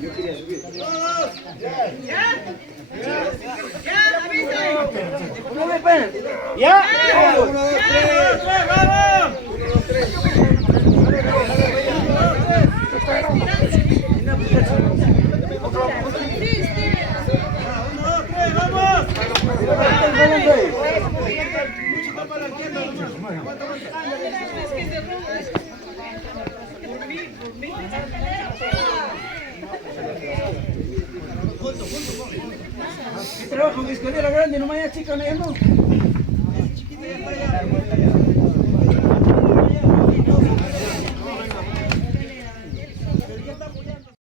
Yo quería subir. Ya, avisen. ¿Cómo me ven? ¡Ya! 1, 2, 3. ¡Vamos! 1, 2, 3. Trabajo en escalera grande, no me haya chica, no.